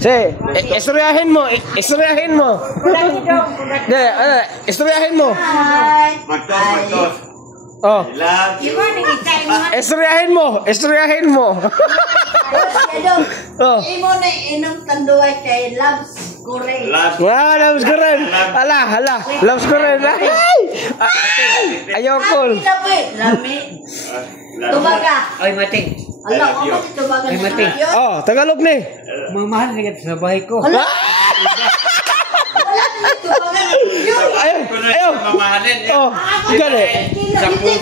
Si, istoryahin mo. Istoryahin mo. Istoryahin mo. Magtos. Oh. Istoryahin mo. Istoryahin mo. Oh. Imo na inom tanduay kay Loves Correct. Wow, Loves Correct. Hala. Loves Correct. Ayoko. Lami. Tubaga. Ay, mating. Ala, ako si tubaga na yun. Oh, Tagalog ni. Mamahal na sa bahay ko. Wala na tubaga na yun. Ayaw. Oh, gani. Hindi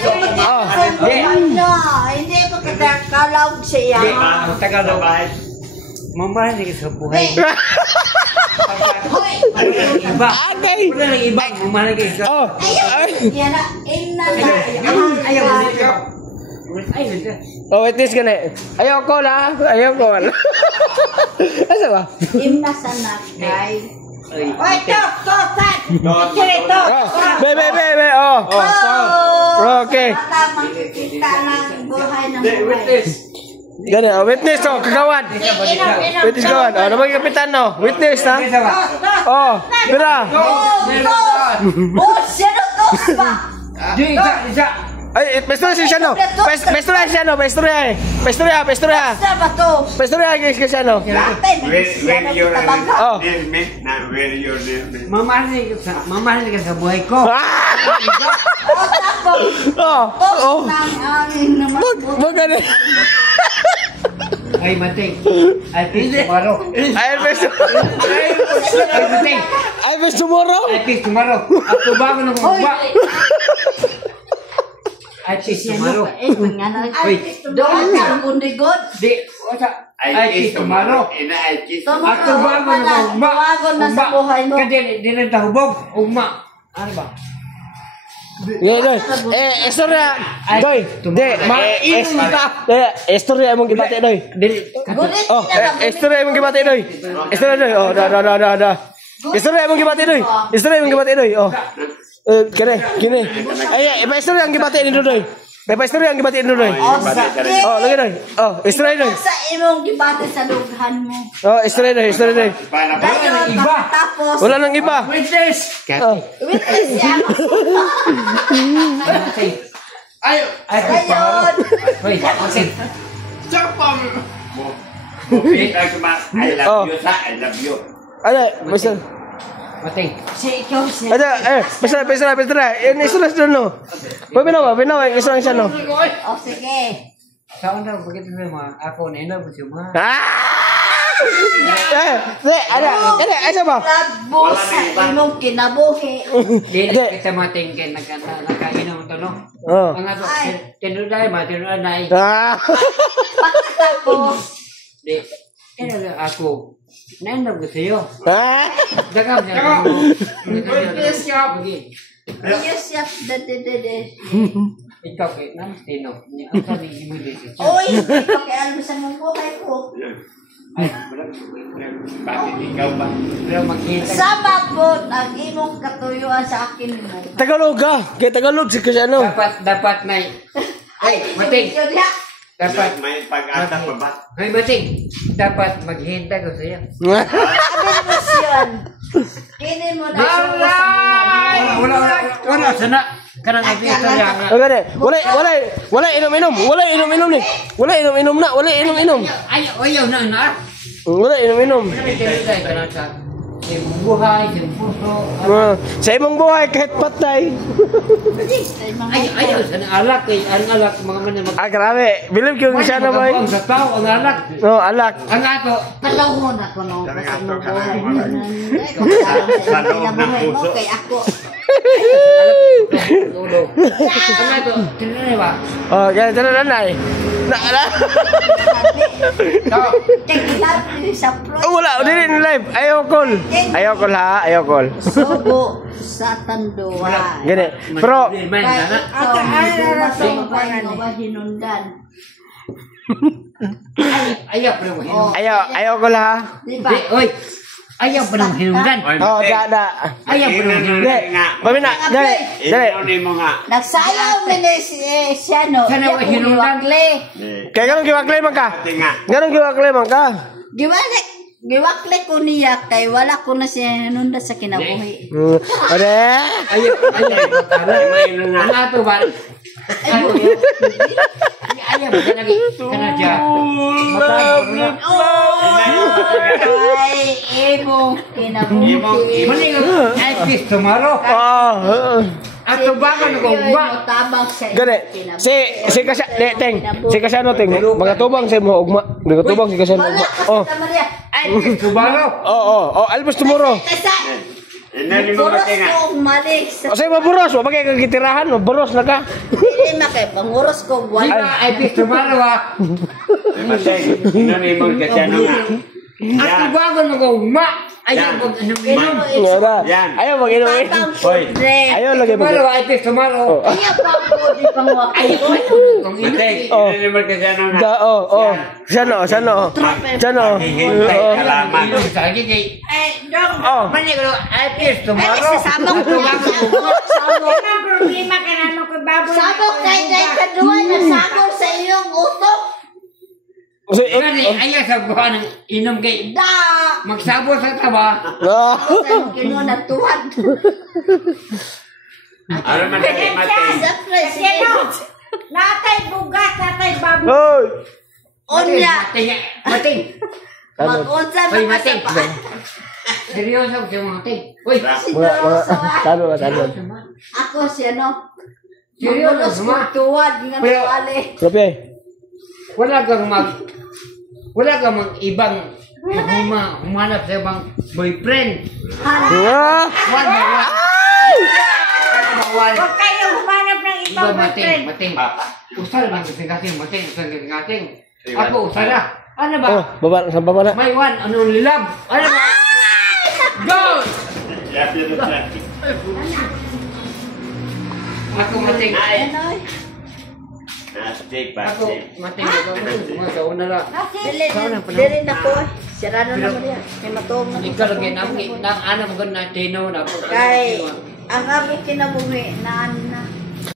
ko kalaog siya. Tagalog. Mamahal na sa buhay. Iba. Agay. Wala lang iba. Mamahal na sa. Oh. Yan na. Ayaw. Oh, witness ka na. Ayoko na. Ayoko na. Asa ba? Imna sa nakay. Oy, tok. Be. Oh. Okay. Baka makikita ng buhay ng buhay. Gani, witness to, kagawan. Witness kawan. Oh, namang kapitan no. Witness ha. Oh, mira. Sino tos ba? Isa. Ay, pestura siya no. Pestura siya no, pestura. Pestura. Sa ba to? Pestura guys ka siya no. Where your Oh. name, na where your name. Mamahal na sa buhay ko. Oh. Maganda. Ay, mating. Ay, peace tomorrow. Ay, best. Ay, mating. Ay, best tomorrow. Ay, peace tomorrow. Ako bago na mababa. Ay, peace tomorrow. Doon na bundigod. Di, wasa. Ay, peace tomorrow. Ako bago na mababa. Tumagon na sa buhay mo. Kasi di na tahubog. Ugma. Ano ba? Doy. Istorya. Doy. Istorya mong gibati doy. Gulit Oh, na istorya mong gibati doy. Istorya doy. Oh, da. Istorya mong gibati doy. Istorya mong gibati doy. Oh. Kini. Ay, istorya ang gibati ni doy. Istorya ang gibati ni doy. Oh, lagi doy. Oh, istorya doy. sa imong gibati sa lughan mo. Oh, istorya doy. Dayon tapos Wala nang iba. Witness! Oh. witness siya. Ay, Dayon. wait, mating. I love you. Ano, basta. Mating. Si ikaw siya. Basta. Yan, isulas doon, no? Pabinawa, isulas siya, no? O sige. Saan daw, bakit na mga ako na ina, busi mo. Asa ba? Labo sa imong kinabuhi. Dili kita mating kay nakainom ito, no? Oh. Ang ato, tinuday, matinuday. Pagkatapos. Di, ako. Nainap ko sa'yo. Ah? Dagam siya. Yes, siya. Dede. Ikaw kay Namstino. Ang sabi mo dito. Oy, ikaw kaya alam sa mong buhay ko. Ay, Bakit ikaw ba? pero makita. Sama po ang imong katuyuan sa akin mo. Tagalog ka. Kaya Tagalog si Cristiano. Dapat may. Ay, mating. Yun ya. Dapat. May pag-asa pa ba? Ay, mating. Dapat maghintay ko sa'yo. Abin mo siyan. Kini mo na siya sa buhay. Wala. Sana. Karang nakita niya. Wala inom-inom ni. Wala inom-inom. Ayaw na. Wala inom-inom. Tinutay ka na sa buhay, sa puso. Sa imong buhay kahit patay. Ayaw, sa alak. Ang alak, mga manang Ah, grabe. Believe ko siya na ba? Ang sa tao, ang alak. No, alak. Ang ato. Palawon ako no. Sa imong buhay. Sa loob ng puso. Kay ako. Tulog. Ang ato, tinanay ba? Oh, ganito na nanay. Tekilan sa pro. Oh, wala. Dili ni live. Ayaw call ha. Ayaw call. Subo sa tanduan. Gani. Pero, May sana. Hinundan. Ayaw pa naman hinungdan. ayaw call ha. Diba? Oy, ayaw pa naman hinungdan. Oh, da. Ayaw pa naman hinungdan. Pamina, dali. Inonin mo nga. Nagsayaw ni siya no. Sana wa hinungdan. Kaya ganun giwaklay man ka. Pati nga. Ganun giwaklay man ka. Gimana? giwakli ko niya kay wala ko na siya nunda sa kinabuhi. Ade. Ayo, May nung nga. ano to ba? Ayo, kana dyan. Ay, imo kinabuhi. Maning, ay, kiss tomorrow. Ato ba ka nag-ugma? Tabang sa Gani, si kasya, teng, si kasya no teng, mga tubang sa mo ugma, mga tubang si kasya no ugma. Oh, Maria. Ay, kiss tomorrow. almost tomorrow. Kasa, Inani mo puros mati nga. ko malik sa O say maburos, wa bagay kag gitirahan, maburos na ka. hindi makay panguros ko Di wala. ba, ay, kiss tomorrow ah. Mateng. Inani mo kasi ano nga. Ato ba ka nag-ugma? Ayan, kung inom-inom. Ngara. Yan. Ayaw mag-inom. Tabang Hoy. pudre. Ayaw lagi mag. Tomorrow, ay, kiss tomorrow. Iya pa ko di pangwakay ko. Kung Mateng. Oh. Inani mo kasi ano nga. Siya no. Siya no. Hihintay ka lamang. Sige, kay... Ay, dong. Oh. Mani ko, ay, kiss Ay, tomorrow. sasabog ko na. Sabog. Ang problema ka na ano ko baboy. Sabog kay kay kadua na sabog sa iyong utok. So, Gani, ayaw sa buwan ng inom kay... Da. Magsabo sa taba. Sa kinuna tuwad. Ano man kasi mateng. Siyempre, Kasi sige. no, natay bugas, natay baboy. Hoy. Unya. Mating. Mag-unsa Hoy, na mating. ka sa Seryoso ko siya mating. Uy, Talo. Ako siya no. seryoso Magulos ko ma. tuwad nga Pero- tuwali. Propie. Wala kang ibang humanap sa ibang boyfriend. Wah. One by one. Huwag kayo humanap ng Iba ibang mating, boyfriend. mating. Usal lang kasi mating, usal ngating. Ako usala. Ano ba? Sa baba na. May one, ano love? Ano ba? Go! Ako mating. Ano? Nastig, Ako pastig. mating. Mga kauna lang. Dili na ko. Sirano na mo niya. Kay matuong na. Ikaw lagi nang ano mo na tino na. Kay ang abo kinabuhi na